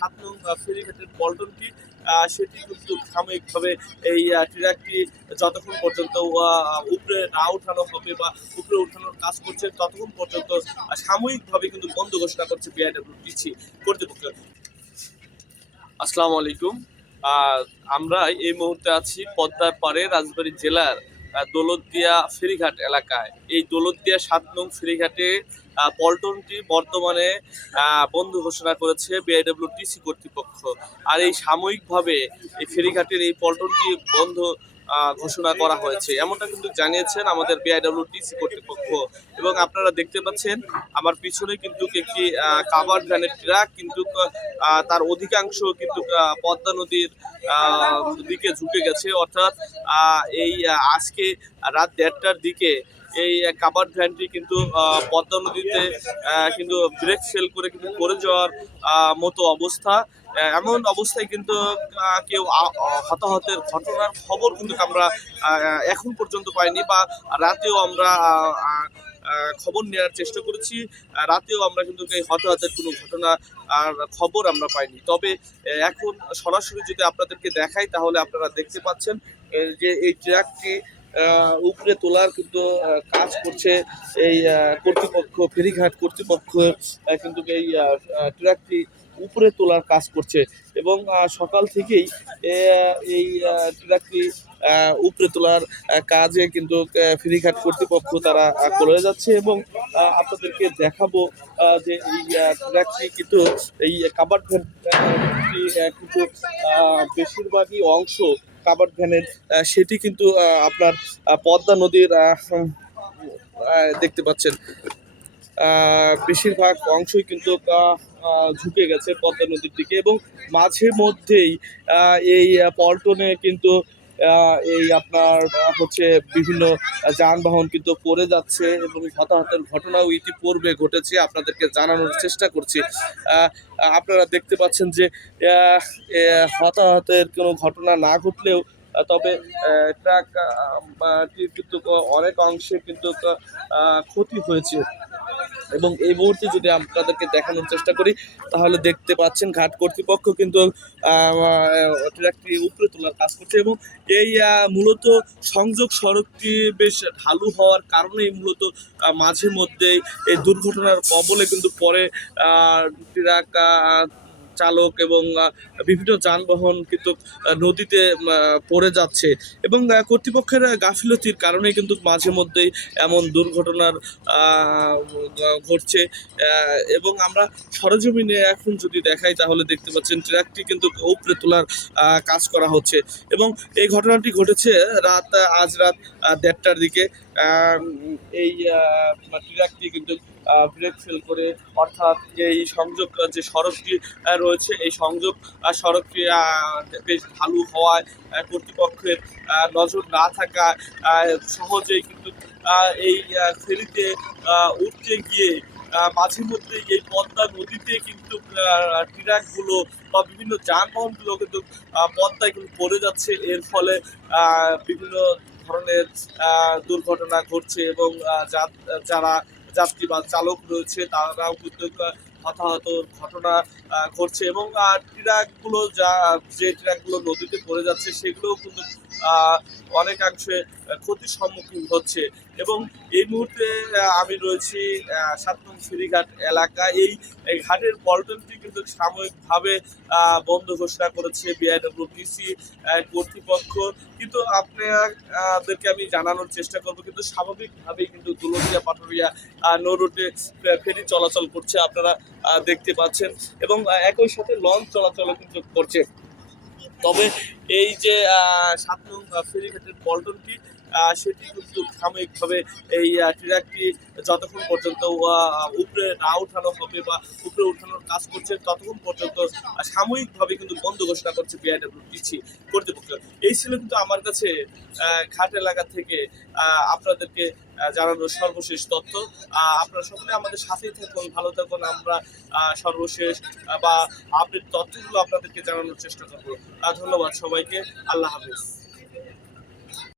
7 নং ফেরিঘাটের পল্টনটি সেটি কিন্তু সাময়িকভাবে এই ট্রাকটি যতক্ষণ পর্যন্ত উপরে না উঠানো হবে বা উপরে উঠানোর কাজ করছে ততক্ষণ পর্যন্ত সাময়িকভাবে কিন্তু বন্ধ ঘোষণা করছে বিআইডব্লিউটিসি কর্তৃপক্ষ। আসসালামু আলাইকুম। আমরা এই মুহূর্তে আছি পদ্মার পাড়ে রাজবাড়ী জেলার দৌলতদিয়া ফেরিঘাট এলাকায়। এই দৌলতদিয়া 7 নং ফেরিঘাটে পল্টনটি বর্তমানে বন্ধ ঘোষণা করেছে বিআইডব্লিউটিসি কর্তৃপক্ষ। আর এই সাময়িকভাবে এই ফেরিঘাটের এই পল্টনটি বন্ধ ঘোষণা করা হয়েছে, এমনটা কিন্তু জানিয়েছেন আমাদের বিআইডব্লিউটিসি কর্তৃপক্ষ। এবং আপনারা দেখতে পাচ্ছেন আমার পিছনে কিন্তু একটি কাভার্ড ভ্যানের ট্রাক কিন্তু তার অধিকাংশ কিন্তু পদ্মা নদীর দিকে ঝুঁকে গেছে। অর্থাৎ এই আজকে রাত 1:30টার দিকে এই কাভার্ড ভ্যানটি কিন্তু পদ্মা নদীতে কিন্তু ব্রেক ফেল করে কিন্তু পড়ে যাওয়ার মতো অবস্থা। এমন অবস্থায় কিন্তু কেউ হতাহতের ঘটনার খবর কিন্তু আমরা এখন পর্যন্ত পাইনি, বা রাতেও আমরা খবর নেওয়ার চেষ্টা করেছি, রাতেও আমরা কিন্তু এই হতাহতের কোনো ঘটনা আর খবর আমরা পাইনি। তবে এখন সরাসরি যদি আপনাদেরকে দেখাই তাহলে আপনারা দেখতে পাচ্ছেন যে এই ট্রাকটি উপরে তোলার কিন্তু কাজ করছে এই কর্তৃপক্ষ, ফেরিঘাট কর্তৃপক্ষ কিন্তু এই ট্রাকটি উপরে তোলার কাজ করছে। এবং সকাল থেকেই এই ট্রাকটি উপরে তোলার কাজে কিন্তু ফেরিঘাট কর্তৃপক্ষ তারা করে যাচ্ছে। এবং আপনাদেরকে দেখাবো যে এই ট্রাকটি কিন্তু এই কাভার্ড ভ্যান কিন্তু বেশিরভাগই অংশ কাভার্ড ভ্যানের সেটি কিন্তু আপনার পদ্মা নদীর দেখতে পাচ্ছেন বেশিরভাগ অংশই কিন্তু ঝুঁকে গেছে পদ্মা নদীর দিকে। এবং মাঝে মধ্যেই এই পল্টনে কিন্তু এই আপনার হচ্ছে বিভিন্ন যানবাহন কিন্তু পড়ে যাচ্ছে এবং হতাহতের ঘটনাও ইতিপূর্বে ঘটেছে, আপনাদেরকে জানানোর চেষ্টা করছি। আপনারা দেখতে পাচ্ছেন যে হতাহতের কোনো ঘটনা না ঘটলেও তবে ট্রাক কিন্তু অনেক অংশে কিন্তু ক্ষতি হয়েছে। এবং এই মুহূর্তে যদি আপনাদেরকে দেখানোর চেষ্টা করি তাহলে দেখতে পাচ্ছেন ঘাট কর্তৃপক্ষ কিন্তু ট্রাকটি উপরে তোলার কাজ করছে। এবং এই মূলত সংযোগ সড়কটি বেশ ঢালু হওয়ার কারণেই মূলত মাঝে মধ্যেই এই দুর্ঘটনার কবলে কিন্তু পরে ট্রাক চালক এবং বিভিন্ন যানবাহন কিন্তু নদীতে পড়ে যাচ্ছে। এবং কর্তৃপক্ষের গাফিলতির কারণে কিন্তু মাঝে মধ্যেই এমন দুর্ঘটনার ঘটছে। এবং আমরা সরেজমিনে এখন যদি দেখাই তাহলে দেখতে পাচ্ছেন ট্রাকটি কিন্তু উপরে তোলার কাজ করা হচ্ছে। এবং এই ঘটনাটি ঘটেছে আজ রাত 1:30টার দিকে। এই ট্রাকটি কিন্তু ব্রেক ফেল করে, অর্থাৎ এই সংযোগ যে সড়কটি রয়েছে এই সংযোগ সড়কটি বেশ ভালো হওয়ায় কর্তৃপক্ষের নজর না থাকা সহজেই কিন্তু এই ফেরিতে উঠতে গিয়ে মাঝে মধ্যে এই পদ্মা নদীতে কিন্তু ট্রাকগুলো বা বিভিন্ন যানবাহনগুলো কিন্তু পদ্মায় কিন্তু পড়ে যাচ্ছে। এর ফলে বিভিন্ন ধরনের দুর্ঘটনা ঘটছে এবং যারা যাত্রী বা চালক রয়েছে তারাও কিন্তু হতাহত ঘটনা ঘটছে। এবং ট্রাকগুলো যে ট্রাকগুলো নদীতে পড়ে যাচ্ছে সেগুলোও কিন্তু অনেকাংশে ক্ষতির সম্মুখীন হচ্ছে। এবং এই মুহূর্তে আমি রয়েছি 7 নং ফেরিঘাট এলাকায়। এই ঘাটের পল্টনটি কিন্তু সাময়িকভাবে বন্ধ ঘোষণা করেছে বিআইডব্লিউটিসি কর্তৃপক্ষ। কিন্তু আপনাদেরকে আমি জানানোর চেষ্টা করবো কিন্তু স্বাভাবিকভাবেই কিন্তু দৌলতদিয়া পাটুরিয়া নৌ রুটে ফেরি চলাচল করছে, আপনারা দেখতে পাচ্ছেন। এবং একই সাথে লঞ্চ চলাচলও কিন্তু করছে। তবে এই যে 7 নং ফেরিঘাটের পল্টনটি সেটি কিন্তু সাময়িকভাবে এই ট্রাকটি যতক্ষণ পর্যন্ত উপরে না উঠানো হবে বা উপরে উঠানোর কাজ করছে ততক্ষণ পর্যন্ত সাময়িকভাবে কিন্তু বন্ধ ঘোষণা করছে বিআইডব্লিউটিসি কর্তৃপক্ষ। এই ছিল কিন্তু আমার কাছে ঘাট এলাকা থেকে আপনাদেরকে জানানোর সর্বশেষ তথ্য। আপনারা সকলে আমাদের সাথেই থাকুন, ভালো থাকুন। আমরা সর্বশেষ বা আপডেট তথ্যগুলো আপনাদেরকে জানানোর চেষ্টা করবো। ধন্যবাদ সবাইকে। আল্লাহ হাফেজ।